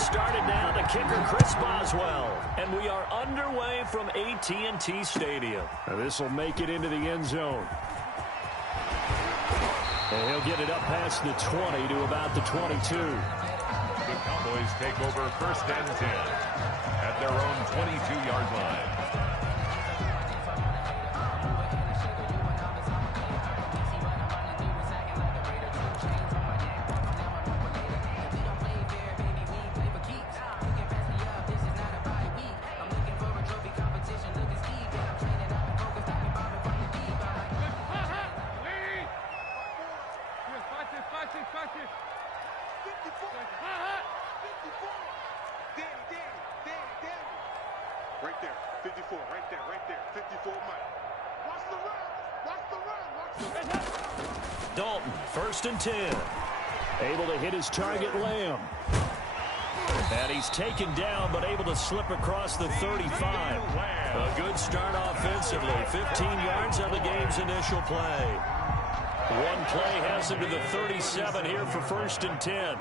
started now, the kicker, Chris Boswell. And we are underway from AT&T Stadium. This will make it into the end zone. And he'll get it up past the 20 to about the 22. The Cowboys take over 1st and 10 at their own 22-yard line. Right there, 54, right there, 54, Mike. Watch the run. Dalton, 1st and 10. Able to hit his target, Lamb. And he's taken down, but able to slip across the 35. A good start offensively. 15 yards on the game's initial play. One play has him to the 37 here for 1st and 10.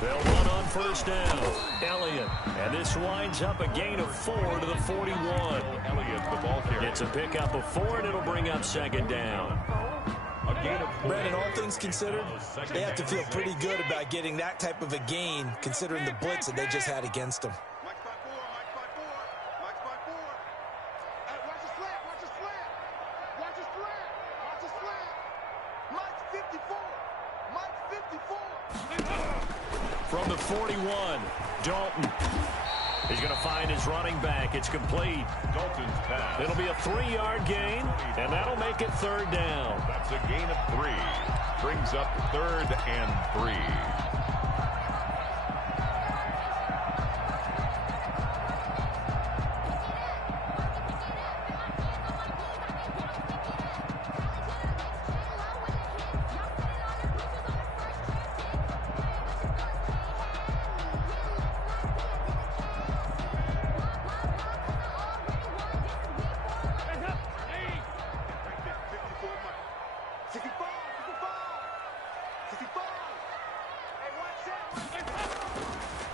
They'll run on 1st down. Elliott. And this winds up a gain of 4 to the 41. Elliott, the ball carrier. It's a pickup of 4, and it'll bring up 2nd down. A gain of 4. Brandon, all things considered, they have to feel pretty good about getting that type of a gain, considering the blitz that they just had against them. Mike spot 4. Hey, watch his slant. Mike's 54. From the 41, Dalton. He's going to find his running back. It's complete. Dalton's pass. It'll be a 3-yard gain, and that'll make it 3rd down. That's a gain of 3. Brings up 3rd and 3.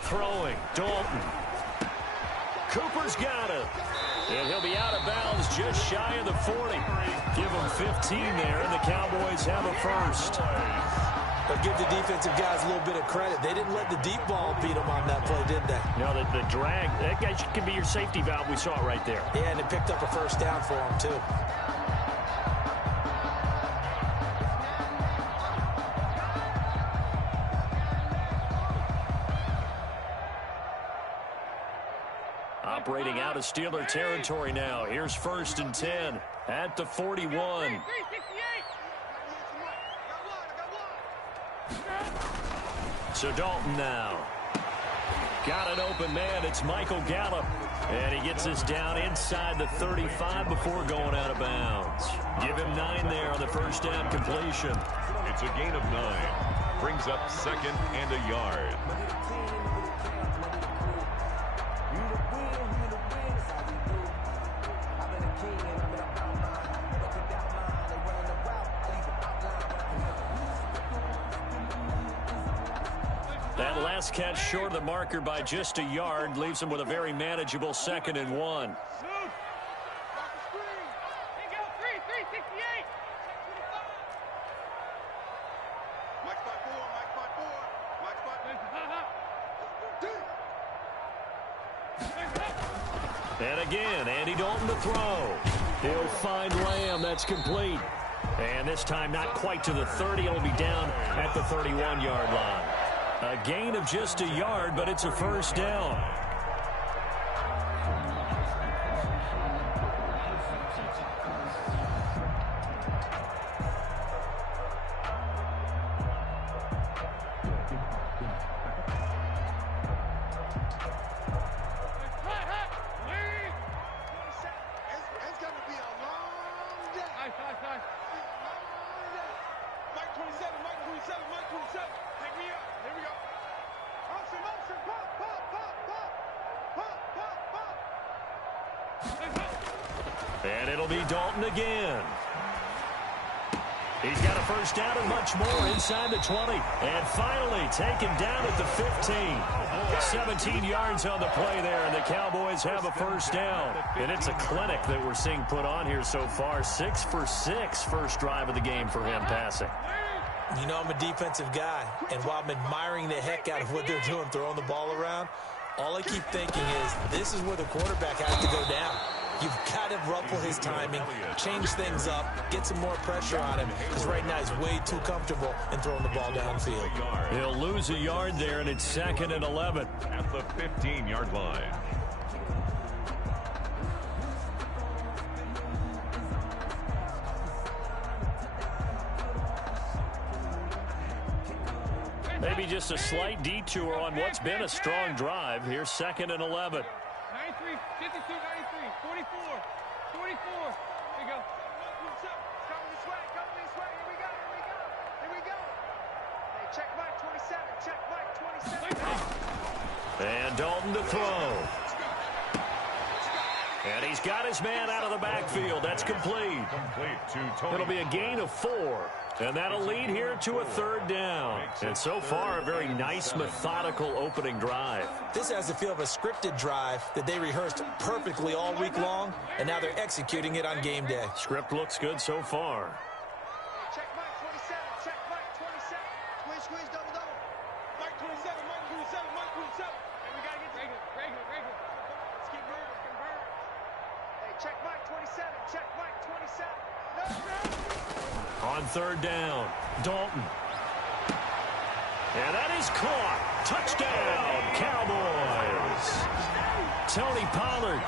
Throwing, Dalton. Cooper's got it. And he'll be out of bounds just shy of the 40. Give him 15 there, and the Cowboys have a 1st. But give the defensive guys a little bit of credit. They didn't let the deep ball beat them on that play, did they? No, the drag, that guy could be your safety valve. We saw it right there. Yeah, and it picked up a 1st down for them, too. Operating out of Steeler territory now. Here's 1st and 10 at the 41. So Dalton now. Got an open man. It's Michael Gallup. And he gets us down inside the 35 before going out of bounds. Give him 9 there on the 1st down completion. It's a gain of 9. Brings up 2nd and a yard. That last catch short of the marker by just a yard leaves him with a very manageable 2nd and 1. And again, Andy Dalton to throw. He'll find Lamb. That's complete. And this time not quite to the 30. It'll be down at the 31-yard line. A gain of just a yard, but it's a 1st down. And it'll be Dalton again. He's got a first down and much more inside the 20. And finally taken down at the 15. 17 yards on the play there, and the Cowboys have a first down. And it's a clinic that we're seeing put on here so far. 6 for 6 first drive of the game for him passing. You know I'm a defensive guy, and while I'm admiring the heck out of what they're doing, throwing the ball around, all I keep thinking is this is where the quarterback has to go down. You've got to ruffle his timing, change things up, get some more pressure on him, because right now he's way too comfortable in throwing the ball downfield. He'll lose a yard there, and it's 2nd and 11. At the 15-yard line. Maybe just a slight detour on what's been a strong drive. Here's 2nd and 11. 93, 52, 93, 44, 44. Here we go. Coming this way, coming this way. Here we go, here we go, here we go. Hey, check Mike 27, check Mike 27. And Dalton to throw. And he's got his man out of the backfield. That's complete. It'll be a gain of 4. And that'll lead here to a 3rd down. And so far, a very nice, methodical opening drive. This has the feel of a scripted drive that they rehearsed perfectly all week long, and now they're executing it on game day. Script looks good so far. Check Mike 27, check Mike 27. Squeeze, squeeze, double, double. Mike 27, Mike 27, Mike 27. And we got to get regular. Let's keep moving, convert. Hey, check Mike 27, check Mike 27. No. On 3rd down, Dalton. And that is caught. Touchdown, Cowboys. Tony Pollard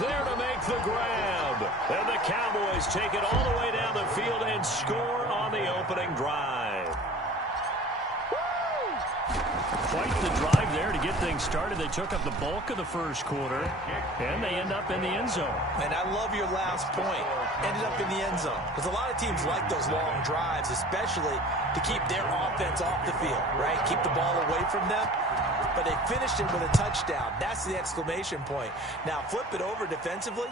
there to make the grab. And the Cowboys take it all the way down the field and score on the opening drive. Quite the drive there to get things started. They took up the bulk of the first quarter, and they end up in the end zone. And I love your last point. Ended up in the end zone. Because a lot of teams like those long drives, especially to keep their offense off the field, right? Keep the ball away from them. But they finished it with a touchdown. That's the exclamation point. Now, flip it over defensively.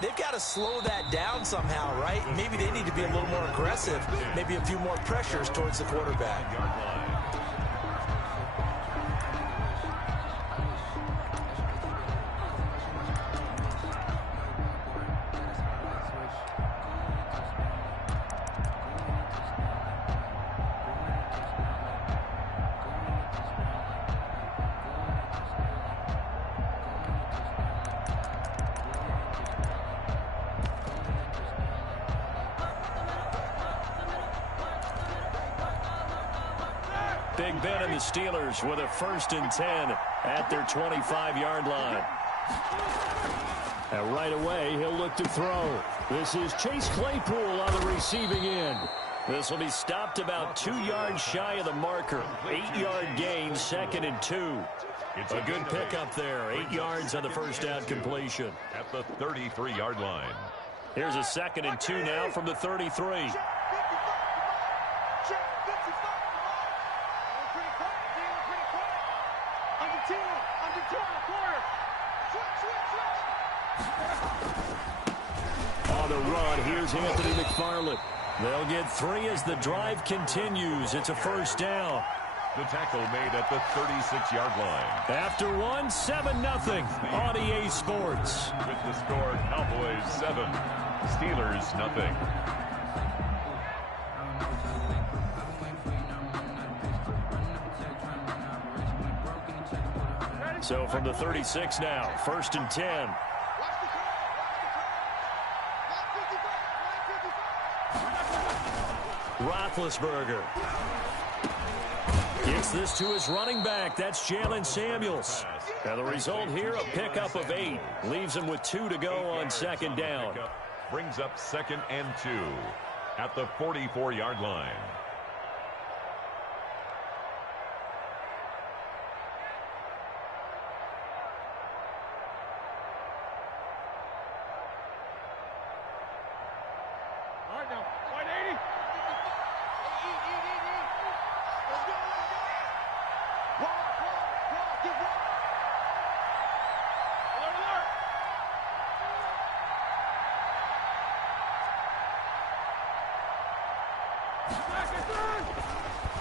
They've got to slow that down somehow, right? Maybe they need to be a little more aggressive. Maybe a few more pressures towards the quarterback. Big Ben and the Steelers with a 1st and 10 at their 25-yard line. And right away, he'll look to throw. This is Chase Claypool on the receiving end. This will be stopped about 2 yards shy of the marker. 8-yard gain, 2nd and 2. A good pickup there. 8 yards on the first down completion. At the 33-yard line. Here's a 2nd and 2 now from the 33. On the run, here's Anthony McFarland. They'll get 3 as the drive continues. It's a first down. The tackle made at the 36-yard line. After 1, 7-0 on EA Sports. With the score, Cowboys 7, Steelers nothing. So from the 36 now, 1st and 10. Roethlisberger gets this to his running back. That's Jalen Samuels. Now the result here, a pickup of 8. Leaves him with 2 to go on 2nd down. Brings up 2nd and 2 at the 44-yard line.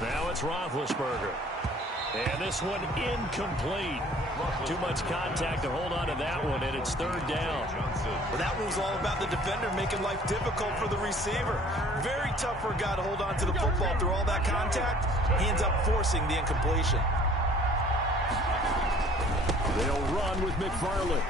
Now it's Roethlisberger. And this one incomplete. Too much contact to hold on to that one, and it's third down. Well, that one was all about the defender making life difficult for the receiver. Very tough for a guy to hold on to the football through all that contact. He ends up forcing the incompletion. They'll run with McFarland.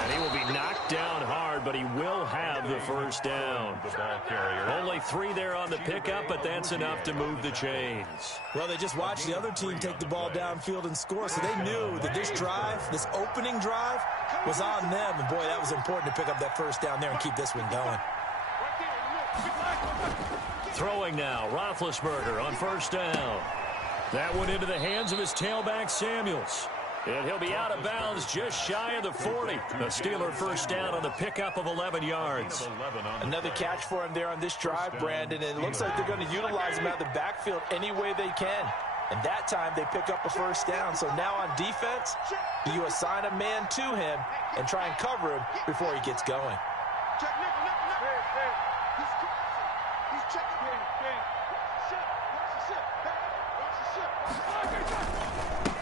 And he will be knocked down hard, but he will have the first down. The ball carrier. Only 3 there on the pickup, but that's enough to move the chains. Well, they just watched the other team take the ball downfield and score, so they knew that this drive, this opening drive, was on them. And, boy, that was important to pick up that first down there and keep this one going. Throwing now, Roethlisberger on first down. That one into the hands of his tailback, Samuels. And he'll be out of bounds just shy of the 40. A Steeler first down on the pickup of 11 yards. Another catch for him there on this drive, Brandon. And it looks like they're going to utilize him out of the backfield any way they can. And that time they pick up a first down. So now on defense, you assign a man to him and try and cover him before he gets going.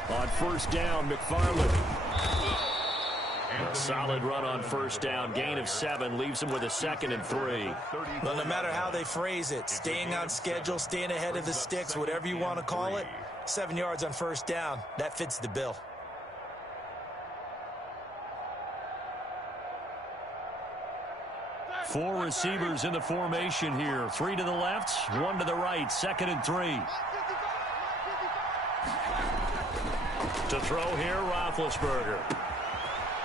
On first down, McFarland. A solid run on first down. Gain of 7 leaves him with a 2nd and 3. Well, no matter how they phrase it, staying on schedule, staying ahead of the sticks, whatever you want to call it, 7 yards on first down, that fits the bill. Four receivers in the formation here. 3 to the left, 1 to the right. 2nd and 3. To throw here, Roethlisberger.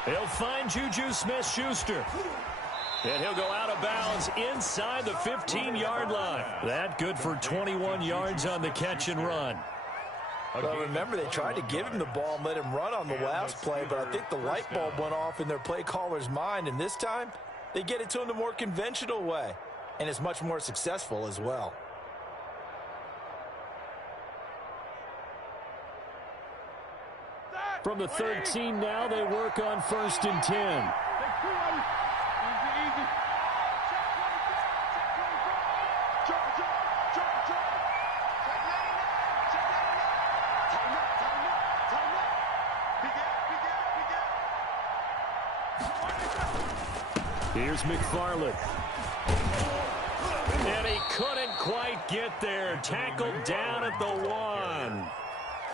He'll find Juju Smith-Schuster. And he'll go out of bounds inside the 15-yard line. That good for 21 yards on the catch and run. Well, remember, they tried to give him the ball and let him run on the last play, but I think the light bulb went off in their play caller's mind, and this time they get it to him the more conventional way, and it's much more successful as well. From the 13 now, they work on 1st and 10. Here's McFarland. And he couldn't quite get there. Tackled down at the 1.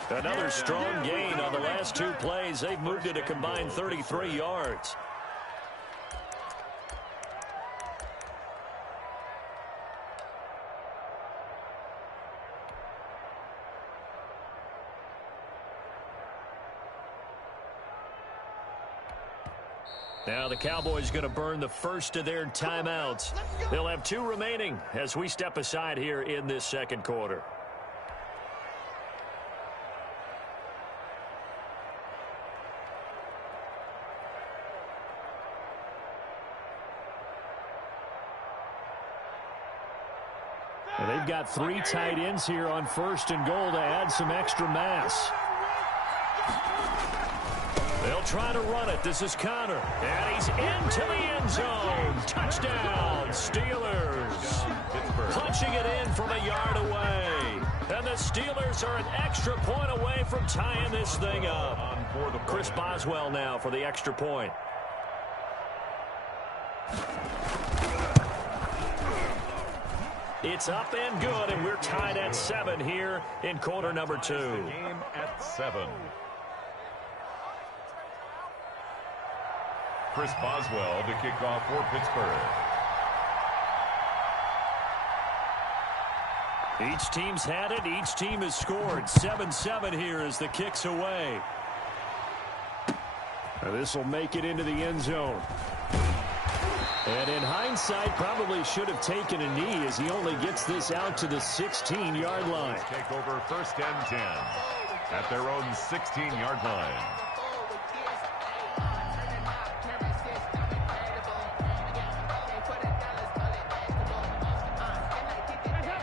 Another strong gain on the last 2 plays. They've moved it a combined 33 yards. Now the Cowboys going to burn the first of their timeouts. They'll have 2 remaining as we step aside here in this second quarter. And they've got 3 tight ends here on 1st and goal to add some extra mass. They'll try to run it. This is Connor. And he's into the end zone. Touchdown, Steelers. Punching it in from a yard away. And the Steelers are an extra point away from tying this thing up. Chris Boswell now for the extra point. It's up and good, and we're tied at 7 here in quarter number 2. Game at 7. Chris Boswell to kick off for Pittsburgh. Each team's had it. Each team has scored. 7-7 here as the kick's away. This will make it into the end zone. And in hindsight, probably should have taken a knee as he only gets this out to the 16-yard line. Take over 1st and 10 at their own 16-yard line.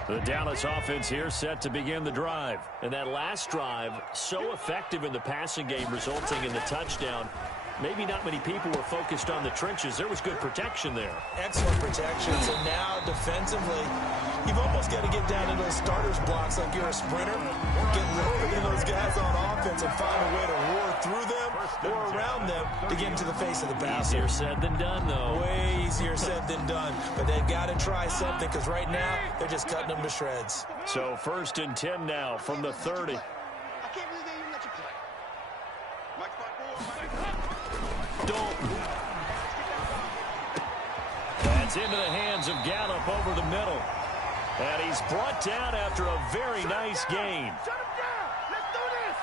The Dallas offense here set to begin the drive. And that last drive, so effective in the passing game, resulting in the touchdown. Maybe not many people were focused on the trenches. There was good protection there. Excellent protection. So now defensively, You've almost got to get down in those starters blocks like you're a sprinter, get lower than those guys on offense and find a way to roar through them or around them to get into the face of the passer. Easier said than done, though. Way easier said than done. But they've got to try something because right now they're just cutting them to shreds. So 1st and 10 now from the 30. I can't believe they even let you play. Dalton. That's into the hands of Gallup over the middle. And he's brought down after a very nice gain. Shut him down. Let's do this.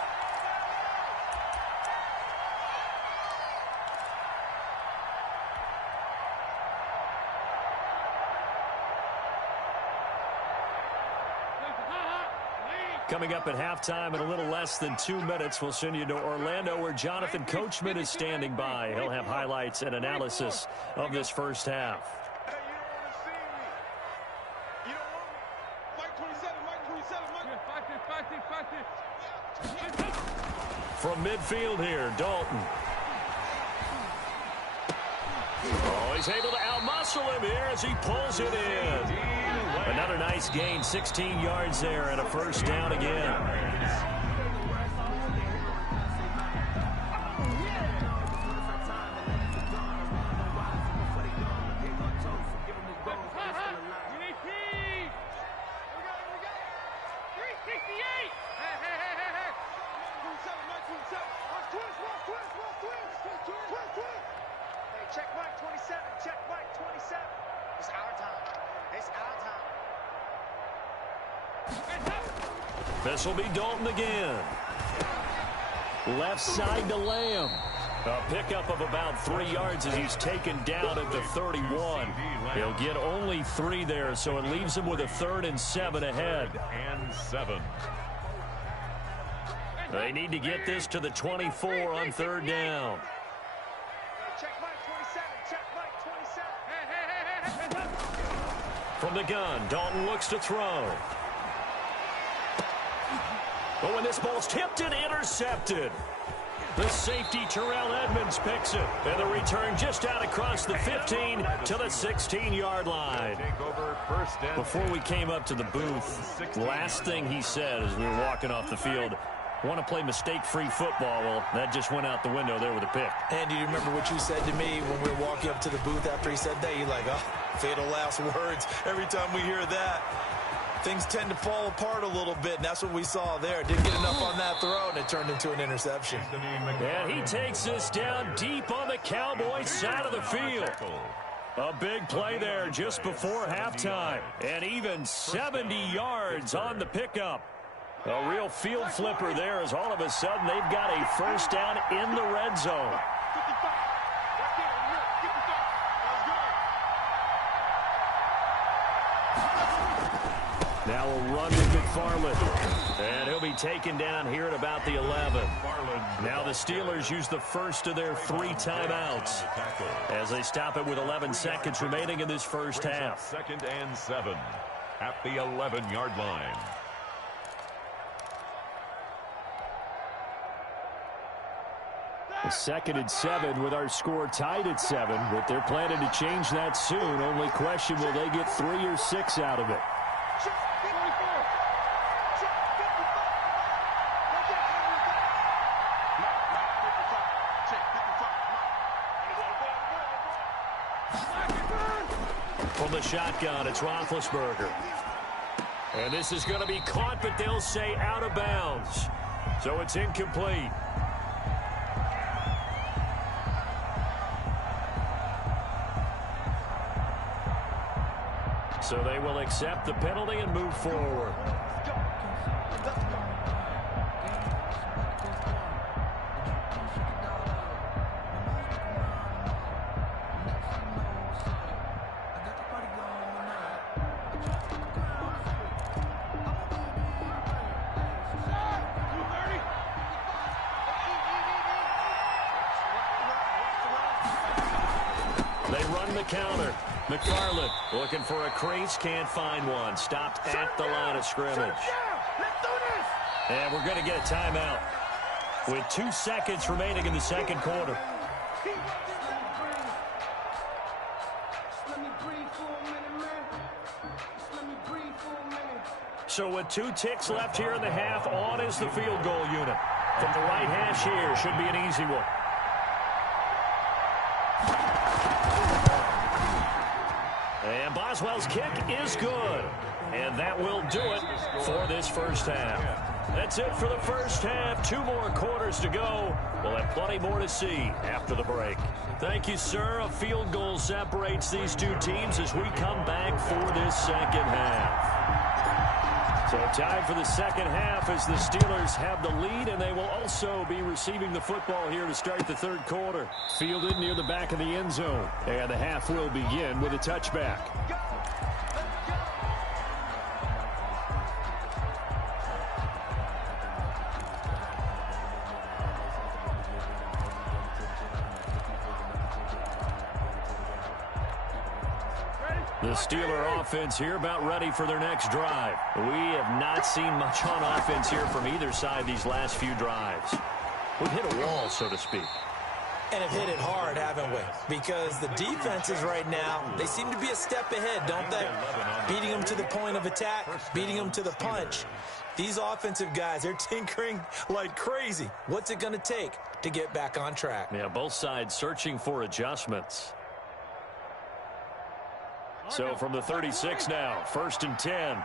Coming up at halftime in a little less than 2 minutes, we'll send you to Orlando where Jonathan Coachman is standing by. He'll have highlights and analysis of this first half. Hey, you don't want to see me. You don't want me. Mike 27, Mike 27, Mike. From midfield here, Dalton. Oh, he's able to outmuscle him here as he pulls it in. Another nice gain, 16 yards there and a first down again. Check Mike 27. Check Mike 27. It's our time. It's our time. This will be Dalton again. Left side to Lamb. A pickup of about 3 yards as he's taken down at the 31. He'll get only 3 there, so it leaves him with a 3rd and 7 ahead. And 7. They need to get this to the 24 on 3rd down. Check Mike 27. Check Mike 27. From the gun, Dalton looks to throw. Oh, and this ball's tipped and intercepted. The safety, Terrell Edmonds, picks it. And the return just out across the 15 to the 16-yard line. Before we came up to the booth, last thing he said as we were walking off the field, want to play mistake-free football. Well, that just went out the window there with a pick. And do you remember what you said to me when we were walking up to the booth after he said that? You're like, oh, fatal last words. Every time we hear that, things tend to fall apart a little bit, and that's what we saw there. Didn't get enough on that throw, and it turned into an interception. And he takes this down deep on the Cowboys side of the field. A big play there just before halftime. And even 70 yards on the pickup. A real field flipper there as all of a sudden they've got a first down in the red zone. Now we'll run with McFarland. And he'll be taken down here at about the 11. Now the Steelers use the first of their 3 timeouts as they stop it with 11 seconds remaining in this first half. 2nd and 7 at the 11-yard line. The 2nd and 7 with our score tied at 7, but they're planning to change that soon. Only question, will they get 3 or 6 out of it? From the shotgun, it's Roethlisberger. And this is going to be caught, but they'll say out of bounds. So it's incomplete. So they will accept the penalty and move forward. They run the counter. McFarland looking for a crease, can't find one. Stopped at the line of scrimmage. And we're going to get a timeout with 2 seconds remaining in the second quarter. So with 2 ticks left here in the half, on is the field goal unit. From the right hash here, should be an easy one. And Boswell's kick is good. And that will do it for this first half. That's it for the first half. 2 more quarters to go. We'll have plenty more to see after the break. Thank you, sir. A field goal separates these 2 teams as we come back for this second half. So time for the second half as the Steelers have the lead, and they will also be receiving the football here to start the third quarter. Fielded near the back of the end zone. And the half will begin with a touchback. The Steeler offense here about ready for their next drive. We have not seen much on offense here from either side these last few drives. We've hit a wall, so to speak. And have hit it hard, haven't we? Because the defenses right now, they seem to be a step ahead, don't they? Beating them to the point of attack, beating them to the punch. These offensive guys, they're tinkering like crazy. What's it going to take to get back on track? Yeah, both sides searching for adjustments. So from the 36 now, 1st and 10.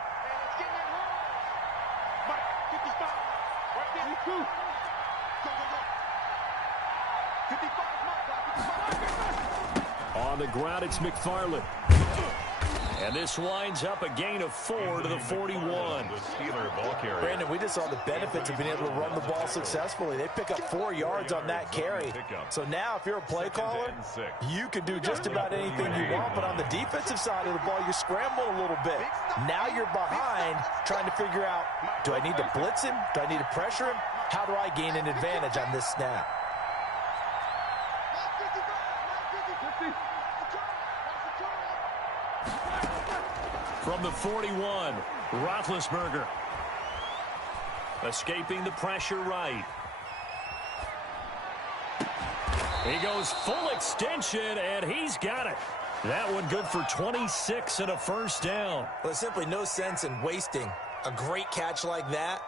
On the ground, it's McFarland. And this winds up a gain of 4 to the 41. Brandon, we just saw the benefits of being able to run the ball successfully. They pick up 4 yards on that carry. So now if you're a play caller, you can do just about anything you want. But on the defensive side of the ball, you're scrambling a little bit. Now you're behind trying to figure out, do I need to blitz him? Do I need to pressure him? How do I gain an advantage on this snap? From the 41, Roethlisberger. Escaping the pressure right. He goes full extension, and he's got it. That one good for 26 and a first down. Well, there's simply no sense in wasting a great catch like that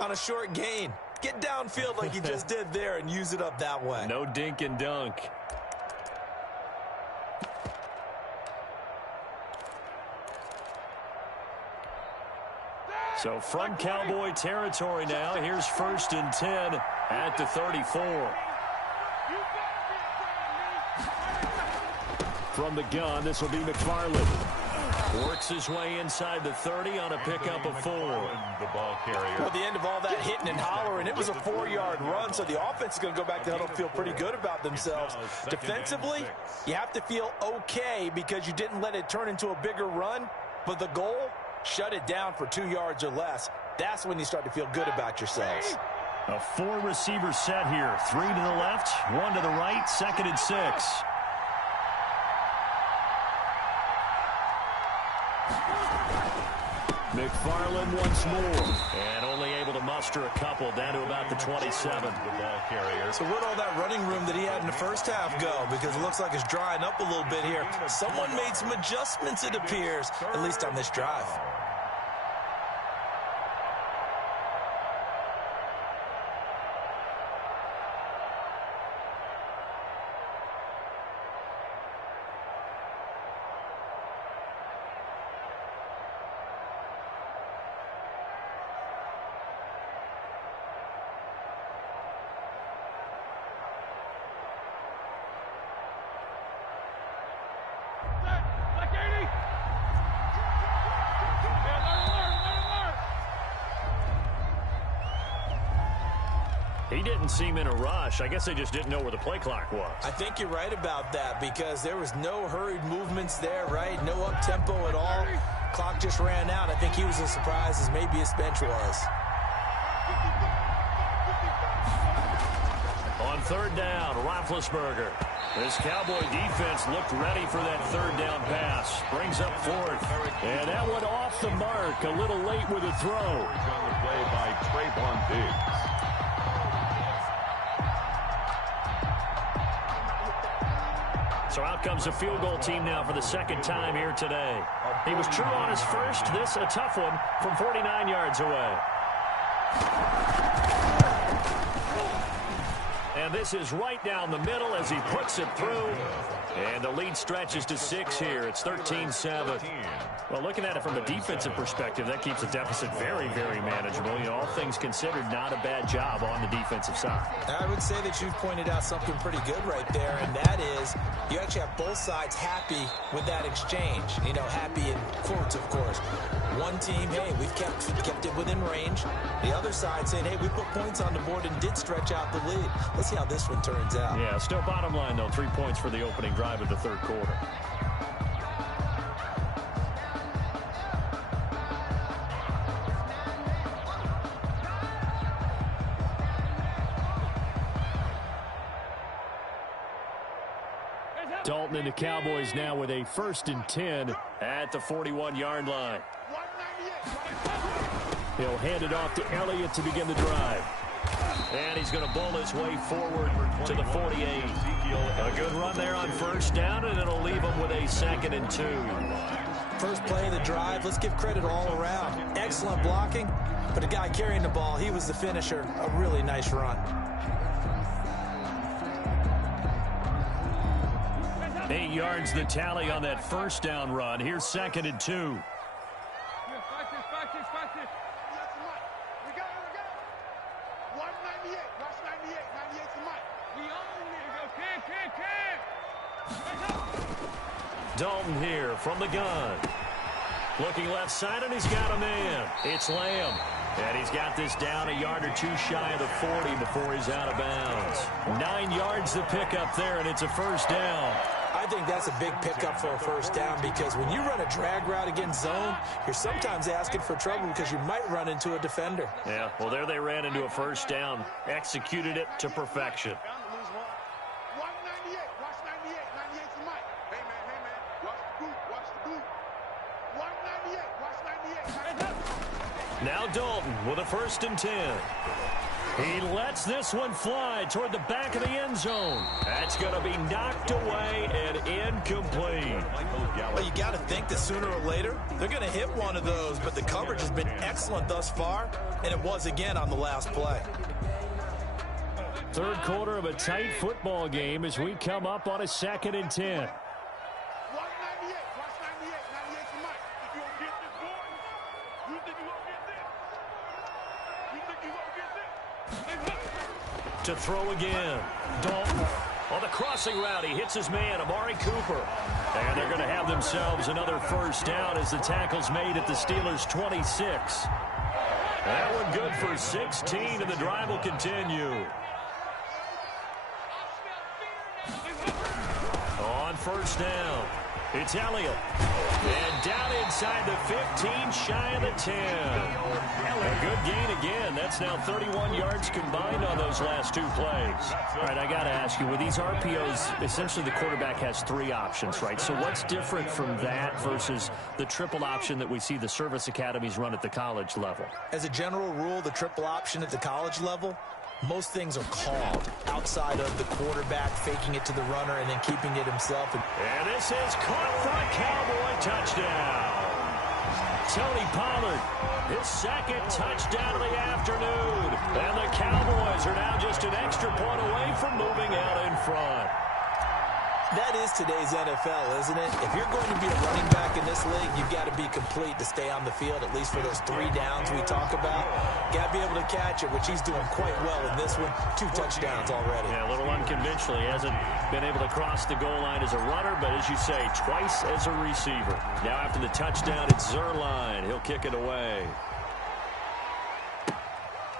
on a short gain. Get downfield like you just did there and use it up that way. No dink and dunk. So from Cowboy territory now, here's 1st and 10 at the 34. From the gun, this will be McFarland. Works his way inside the 30 on a pickup of 4. The ball carrier. Well, the end of all that hitting and hollering, it was a 4-yard run, so the offense is going to go back to huddle and feel pretty good about themselves. Defensively, you have to feel okay because you didn't let it turn into a bigger run, but the goal, shut it down for 2 yards or less. That's when you start to feel good about yourselves. A 4-receiver set here. 3 to the left, 1 to the right, 2nd and 6. McFarland once more. And only able to muster a couple down to about the 27. The ball carrier. So where'd all that running room that he had in the first half go? Because it looks like it's drying up a little bit here. Someone made some adjustments, it appears, at least on this drive. He didn't seem in a rush. I guess they just didn't know where the play clock was. I think you're right about that because there was no hurried movements there, right? No up-tempo at all. Clock just ran out. I think he was as surprised as maybe his bench was. On 3rd down, Roethlisberger. This Cowboy defense looked ready for that 3rd down pass. Brings up 4th. And that one off the mark. A little late with a throw. On the play by Trayvon Diggs. So out comes the field goal team now for the 2nd time here today. A He was true on his first. This a tough one from 49 yards away. And this is right down the middle as he puts it through. And the lead stretches to 6 here. It's 13-7. Well, looking at it from a defensive perspective, that keeps the deficit very, very manageable. You know, all things considered, not a bad job on the defensive side. I would say that you've pointed out something pretty good right there, and that is you actually have both sides happy with that exchange. You know, happy in quotes, of course. One team, hey, we've kept it within range. The other side saying, hey, we put points on the board and did stretch out the lead. Let's see how this one turns out. Yeah, still bottom line, though, 3 points for the opening drive of the third quarter. Dalton and the Cowboys now with a 1st and 10 at the 41-yard line. He'll hand it off to Elliott to begin the drive. And he's going to bowl his way forward to the 48. A good run there on 1st down, and it'll leave him with a 2nd and 2. First play of the drive, let's give credit all around. Excellent blocking, but the guy carrying the ball, he was the finisher. A really nice run. 8 yards the tally on that 1st down run. Here's 2nd and 2. Dalton here from the gun. Looking left side, and he's got a man. It's Lamb. And he's got this down a yard or two shy of the 40 before he's out of bounds. 9 yards the pickup there, and it's a 1st down. I think that's a big pickup for a 1st down because when you run a drag route against zone, you're sometimes asking for trouble because you might run into a defender. Yeah, well, there they ran into a 1st down. Executed it to perfection. Now Dalton with a 1st and 10. He lets this one fly toward the back of the end zone. That's going to be knocked away and incomplete. Well, you got to think that sooner or later they're going to hit one of those, but the coverage has been excellent thus far, and it was again on the last play. Third quarter of a tight football game as we come up on a 2nd and 10. To throw again. Dalton on the crossing route. He hits his man, Amari Cooper. And they're going to have themselves another 1st down as the tackle's made at the Steelers' 26. That one good for 16, and the drive will continue. On 1st down, it's Elliott. And down inside the 15, shy of the 10. A good gain again. That's now 31 yards combined on those last 2 plays. All right, I got to ask you, with these RPOs, essentially the quarterback has 3 options, right? So what's different from that versus the triple option that we see the service academies run at the college level? As a general rule, the triple option at the college level, most things are called outside of the quarterback faking it to the runner and then keeping it himself. And this is caught for a Cowboy touchdown. Tony Pollard, his 2nd touchdown of the afternoon. And the Cowboys are now just an extra point away from moving out in front. That is today's NFL, isn't it? If you're going to be a running back in this league, you've got to be complete to stay on the field, at least for those 3 downs we talk about. Got to be able to catch it, which he's doing quite well in this one. 2 touchdowns already. Yeah, a little unconventional. He hasn't been able to cross the goal line as a runner, but as you say, twice as a receiver. Now after the touchdown, it's Zerline. He'll kick it away.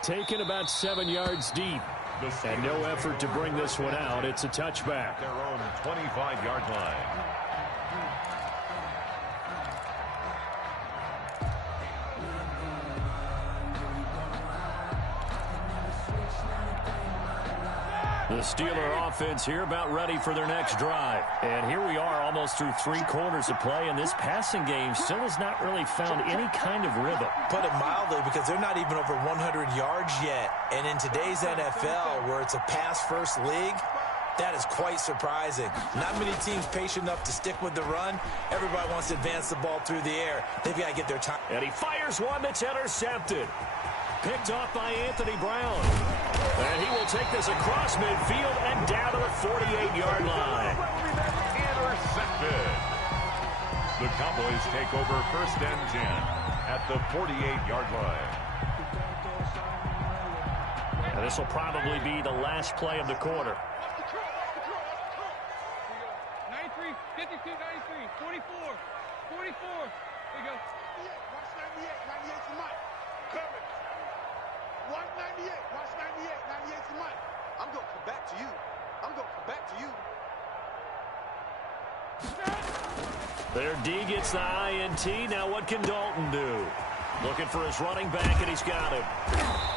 Taken about 7 yards deep. And no effort to bring this one out. It's a touchback. Their own 25-yard line. The Steeler offense here about ready for their next drive. And here we are almost through 3 quarters of play, and this passing game still has not really found any kind of rhythm. Put it mildly, because they're not even over 100 yards yet. And in today's NFL, where it's a pass-first league, That is quite surprising. Not many teams patient enough to stick with the run. Everybody wants to advance the ball through the air. They've got to get their time. And he fires one that's intercepted. Picked off by Anthony Brown. And he will take this across midfield and down to the 48-yard line. Intercepted. The Cowboys take over 1st and 10 at the 48-yard line. And this will probably be the last play of the quarter. 93, 52, 93, 44, 44. There you go. Watch 98, 98 to Mike. Coming. Watch 98, watch 98, 98 to Mike. I'm going to come back to you. I'm going to come back to you. Their D gets the INT. Now what can Dalton do? Looking for his running back, and he's got him.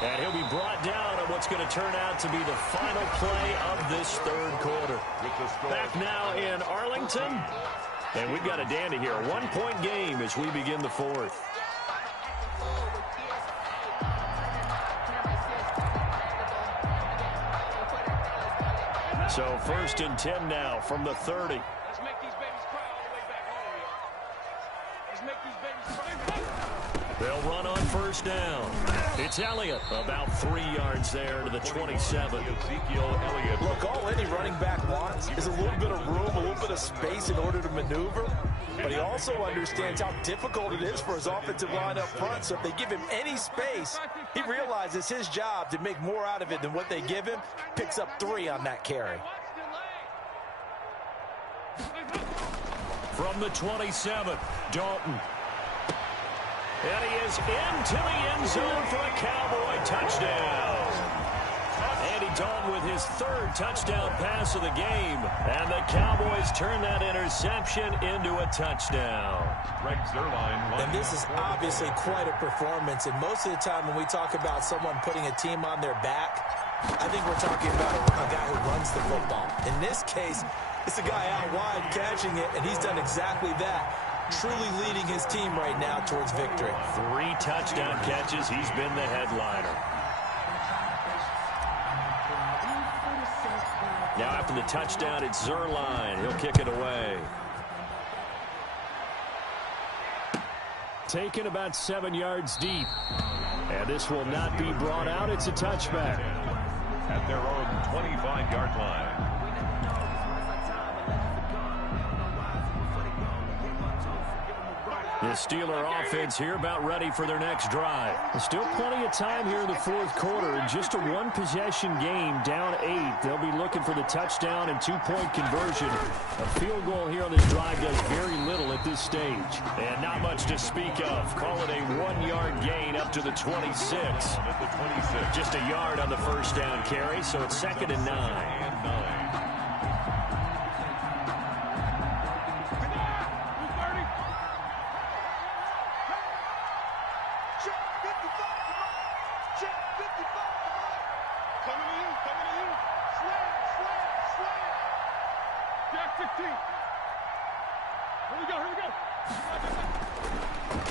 And he'll be brought down on what's going to turn out to be the final play of this third quarter. Back now in Arlington. And we've got a dandy here. A one-point game as we begin the fourth. So 1st and 10 now from the 30. Let's make these babies cry all the way back home, yo. Let's make these babies cry. They'll run on 1st down. It's Elliott, about 3 yards there to the 27. Ezekiel Elliott. Look, all any running back wants is a little bit of room, a little bit of space in order to maneuver. But he also understands how difficult it is for his offensive line up front. So if they give him any space, he realizes his job to make more out of it than what they give him. Picks up 3 on that carry. From the 27, Dalton. And he is into the end zone for a Cowboy touchdown. Andy Dalton with his 3rd touchdown pass of the game. And the Cowboys turn that interception into a touchdown. Greg Zuerlein. And this is obviously quite a performance. And most of the time when we talk about someone putting a team on their back, I think we're talking about a guy who runs the football. In this case, it's a guy out wide catching it, and he's done exactly that. Truly leading his team right now towards victory. 3 touchdown catches. He's been the headliner. Now after the touchdown, it's Zuerlein. He'll kick it away. Taken about 7 yards deep. And this will not be brought out. It's a touchback. At their own 25-yard line. The Steeler offense here about ready for their next drive. There's still plenty of time here in the fourth quarter. In just a one-possession game, down 8. They'll be looking for the touchdown and 2-point conversion. A field goal here on this drive does very little at this stage. And not much to speak of. Call it a 1-yard gain up to the 26. Just a yard on the first down carry, so it's 2nd and 9.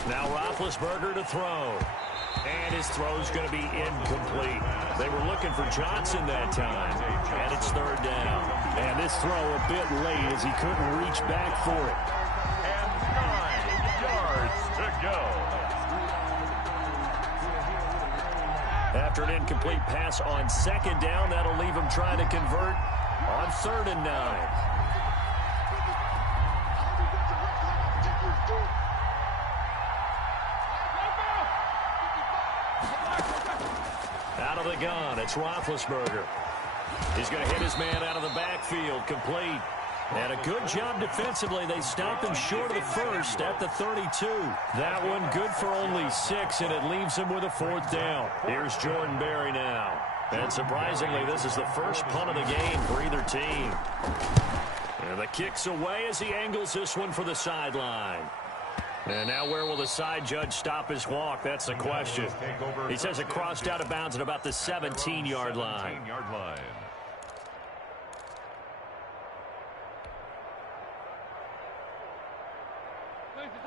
Now Roethlisberger to throw. And his throw's going to be incomplete. They were looking for Johnson that time. And it's 3rd down. And this throw a bit late as he couldn't reach back for it. And 9 yards to go. After an incomplete pass on 2nd down, that'll leave him trying to convert on 3rd and 9. Out of the gun, it's Roethlisberger. He's going to hit his man out of the backfield, complete. And a good job defensively. They stopped him short of the first at the 32. That one good for only 6, and it leaves him with a 4th down. Here's Jordan Berry now. And surprisingly, this is the first punt of the game for either team. And the kick's away as he angles this one for the sideline. And now where will the side judge stop his walk? That's the question. He says it crossed out of bounds at about the 17-yard line.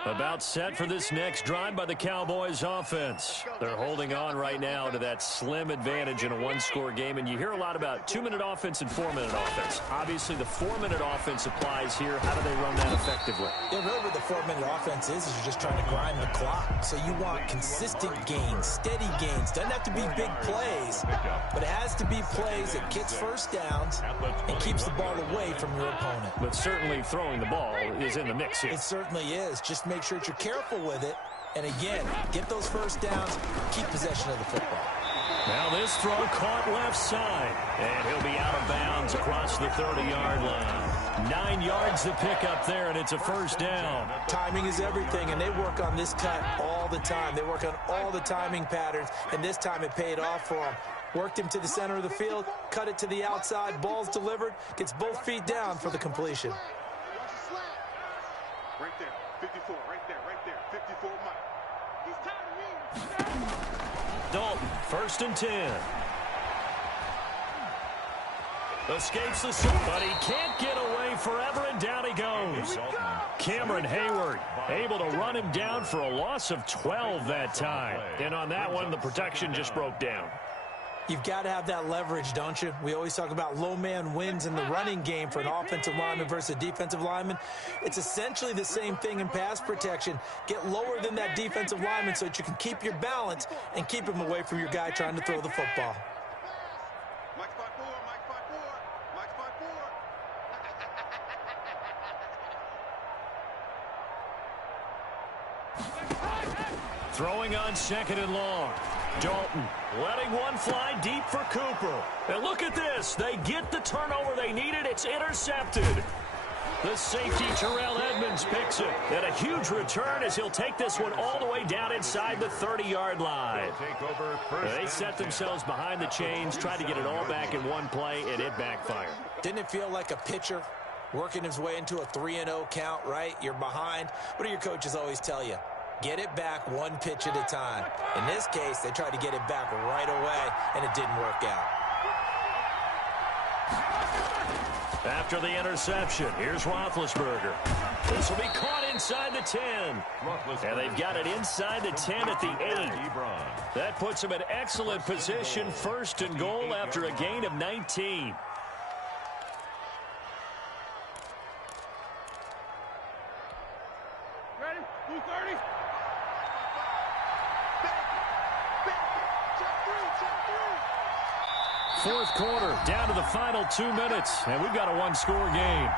About set for this next drive by the Cowboys offense. They're holding on right now to that slim advantage in a one-score game, and you hear a lot about 2-minute offense and 4-minute offense. Obviously, the 4-minute offense applies here. How do they run that effectively? Yeah, really what the 4-minute offense is you're just trying to grind the clock. So you want consistent gains, steady gains. Doesn't have to be big plays, but it has to be plays that gets first downs and keeps the ball away from your opponent. But certainly throwing the ball is in the mix here. It certainly is. Just make sure that you're careful with it. And again, get those first downs, keep possession of the football. Now this throw caught left side, and he'll be out of bounds across the 30-yard line. 9 yards to pick up there, and it's a first down. Timing is everything, and they work on this cut all the time. They work on all the timing patterns, and this time it paid off for them. Worked him to the center of the field, cut it to the outside, ball's delivered, gets both feet down for the completion. Right there, 54, right there, 54, Mike. He's tired of me. Dalton, 1st and 10. Escapes the shot, but he can't get away forever, and down he goes. Cameron Hayward able to run him down for a loss of 12 that time. And on that one, the protection just broke down. You've got to have that leverage, don't you? We always talk about low man wins in the running game for an offensive lineman versus a defensive lineman. It's essentially the same thing in pass protection. Get lower than that defensive lineman so that you can keep your balance and keep him away from your guy trying to throw the football. Mike 5-4, Mike 5-4, Mike 5-4. Throwing on 2nd and long. Dalton letting one fly deep for Cooper. And look at this. They get the turnover they needed. It's intercepted. The safety, Terrell Edmonds, picks it. And a huge return as he'll take this one all the way down inside the 30-yard line. They set themselves behind the chains, tried to get it all back in one play, and it backfired. Didn't it feel like a pitcher working his way into a 3-0 count, right? You're behind. What do your coaches always tell you? Get it back one pitch at a time. In this case, they tried to get it back right away, and it didn't work out. After the interception, here's Roethlisberger. This will be caught inside the 10. And they've got it inside the 10 at the 8. That puts them in excellent position, 1st and goal after a gain of 19. Ready? 230. Fourth quarter, down to the final 2 minutes, and we've got a one-score game.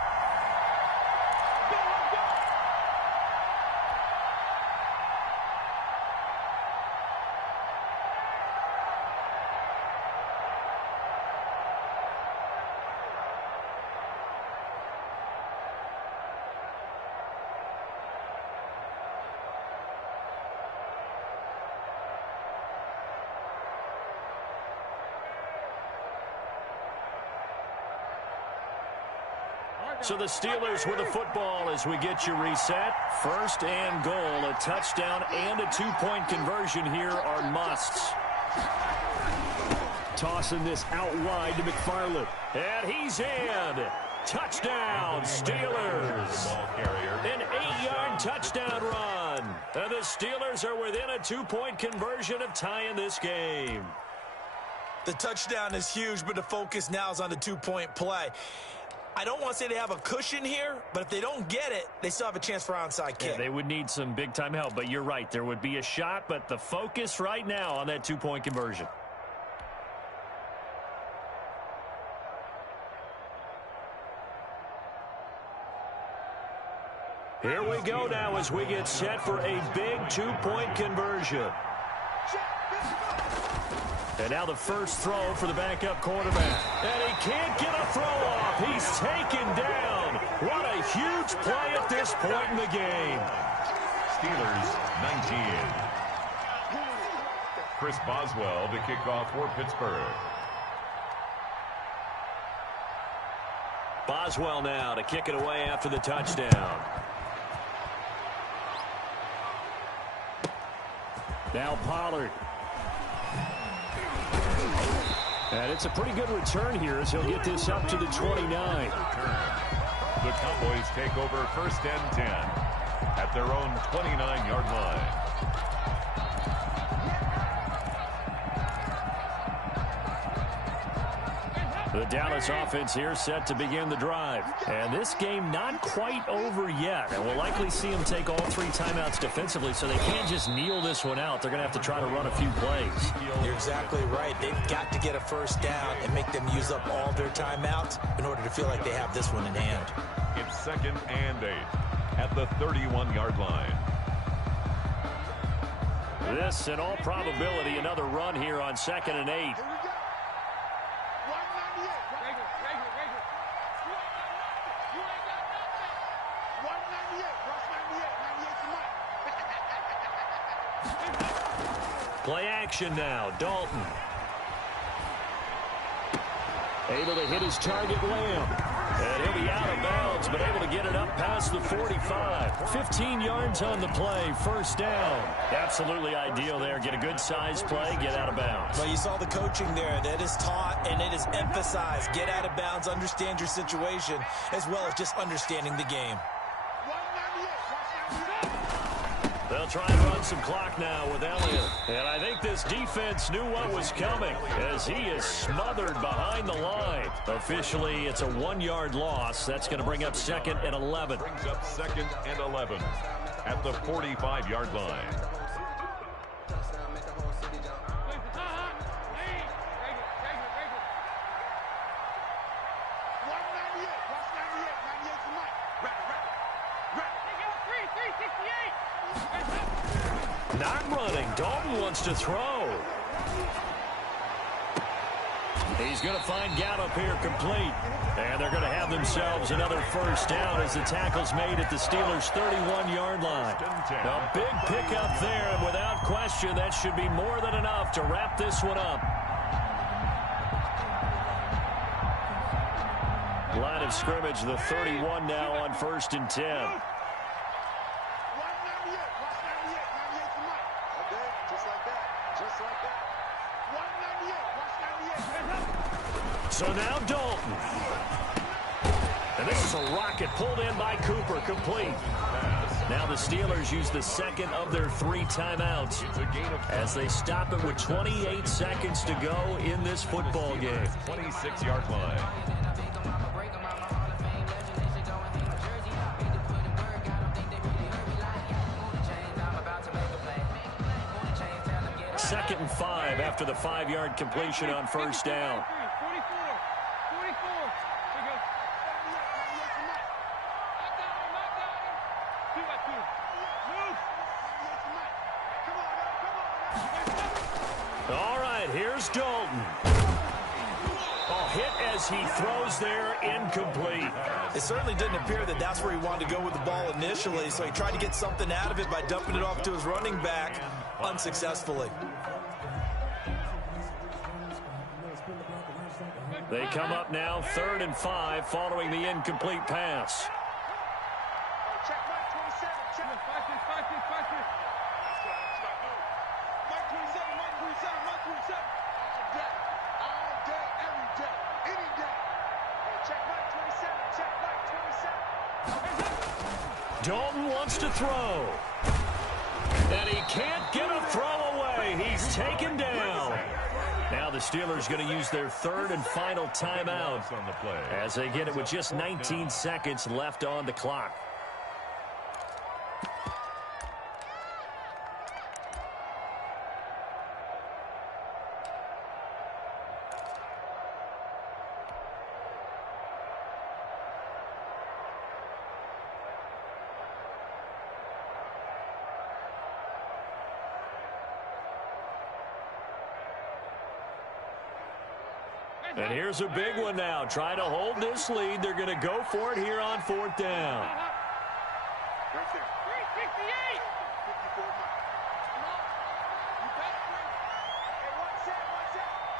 So the Steelers with the football as we get you reset. 1st and goal, a touchdown and a 2-point conversion here are musts. Tossing this out wide to McFarland. And he's in. Touchdown, Steelers. An 8-yard touchdown run. And the Steelers are within a 2-point conversion of tying this game. The touchdown is huge, but the focus now is on the 2-point play. I don't want to say they have a cushion here, but if they don't get it, they still have a chance for onside kick. Yeah, they would need some big-time help, but you're right. There would be a shot, but the focus right now on that 2-point conversion. Here we go now as we get set for a big 2-point conversion. And now the first throw for the backup quarterback. And he can't get a throw off. He's taken down. What a huge play at this point in the game. Steelers 19. Chris Boswell to kick off for Pittsburgh. Boswell now to kick it away after the touchdown. Now Pollard. And it's a pretty good return here as he'll get this up to the 29. The Cowboys take over 1st and 10. at their own 29-yard line. The Dallas offense here set to begin the drive. And this game not quite over yet. And we'll likely see them take all 3 timeouts defensively, so they can't just kneel this one out. They're going to have to try to run a few plays. You're exactly right. They've got to get a first down and make them use up all their timeouts in order to feel like they have this one in hand. It's 2nd and 8 at the 31-yard line. This, in all probability, another run here on 2nd and 8. Play action now. Dalton. Able to hit his target, Lamb. And he'll be out of bounds, but able to get it up past the 45. 15 yards on the play. First down. Absolutely ideal there. Get a good size play, get out of bounds. Well, you saw the coaching there. That is taught and it is emphasized. Get out of bounds, understand your situation, as well as just understanding the game. They'll try and run some clock now with Elliott. And I think this defense knew what was coming as he is smothered behind the line. Officially, it's a 1-yard loss. That's going to bring up 2nd and 11. Brings up 2nd and 11 at the 45-yard line. Not running. Dalton wants to throw. He's going to find Gallup here complete. And they're going to have themselves another first down as the tackle's made at the Steelers' 31-yard line. A big pickup there, and without question, that should be more than enough to wrap this one up. Line of scrimmage, the 31 now on 1st and 10. So now Dalton. And this is a rocket pulled in by Cooper, complete. Now the Steelers use the 2nd of their 3 timeouts as they stop it with 28 seconds to go in this football game. 26-yard line. Second and 5 after the 5-yard completion on first down. All right, here's Dalton. Hit as he throws there, incomplete. It certainly didn't appear that that's where he wanted to go with the ball initially, so he tried to get something out of it by dumping it off to his running back unsuccessfully. They come up now 3rd and 5 following the incomplete pass. Check Mike 27. Check Mike 27. Mike 27. Mike 27. Mike 27. All day, every day, any day. Check Mike 27. Check Mike 27. Dalton wants to throw. And he can't get a throw away. He's taken down. Now the Steelers going to use their 3rd and final timeout on the play as they get it with just 19 seconds left on the clock. And here's a big one now. Trying to hold this lead. They're going to go for it here on 4th down. Right there. 368. 54 Mike. Come on. You got it, Mike. Hey, one set.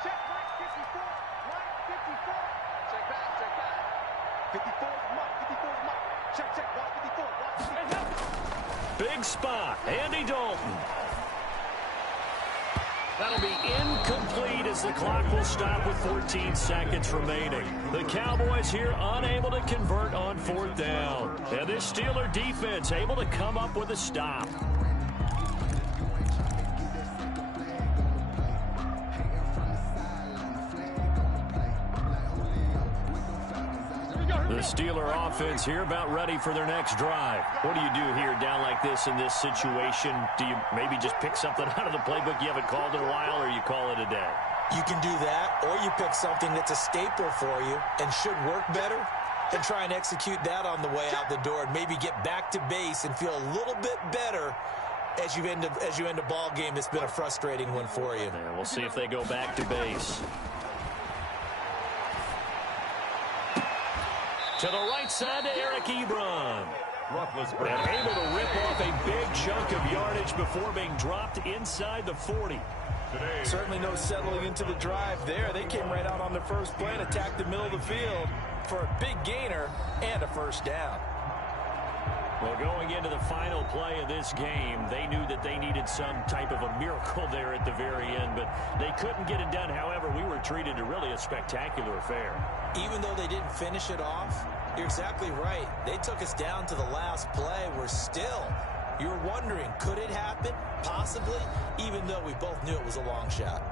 Check Mike 54. Mike 54. Check back. 54 is Mike. 54 is Mike. Check. Watch 54. Watch 54. Big spot. Andy Dalton. That'll be incomplete as the clock will stop with 14 seconds remaining. The Cowboys here unable to convert on 4th down. And this Steeler defense able to come up with a stop. The Steeler offense here about ready for their next drive. What do you do here down like this in this situation? Do you maybe just pick something out of the playbook you haven't called in a while, or you call it a day? You can do that, or you pick something that's a staple for you and should work better and try and execute that on the way out the door and maybe get back to base and feel a little bit better as you end a ball game that's been a frustrating one for you. Yeah, we'll see if they go back to base. To the right side to Eric Ebron. And able to rip off a big chunk of yardage before being dropped inside the 40. Certainly no settling into the drive there. They came right out on the first play and attacked the middle of the field for a big gainer and a first down. Well, going into the final play of this game, they knew that they needed some type of a miracle there at the very end, but they couldn't get it done. However, we were treated to really a spectacular affair. Even though they didn't finish it off, you're exactly right. They took us down to the last play. You're wondering, could it happen? Possibly, even though we both knew it was a long shot.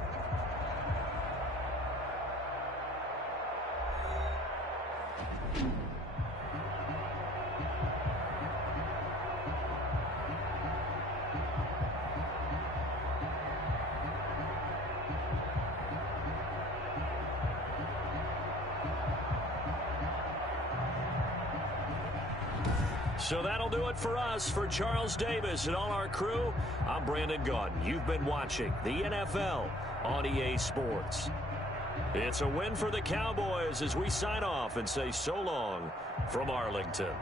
So that'll do it for us. For Charles Davis and all our crew, I'm Brandon Gaudin. You've been watching the NFL on EA Sports. It's a win for the Cowboys as we sign off and say so long from Arlington.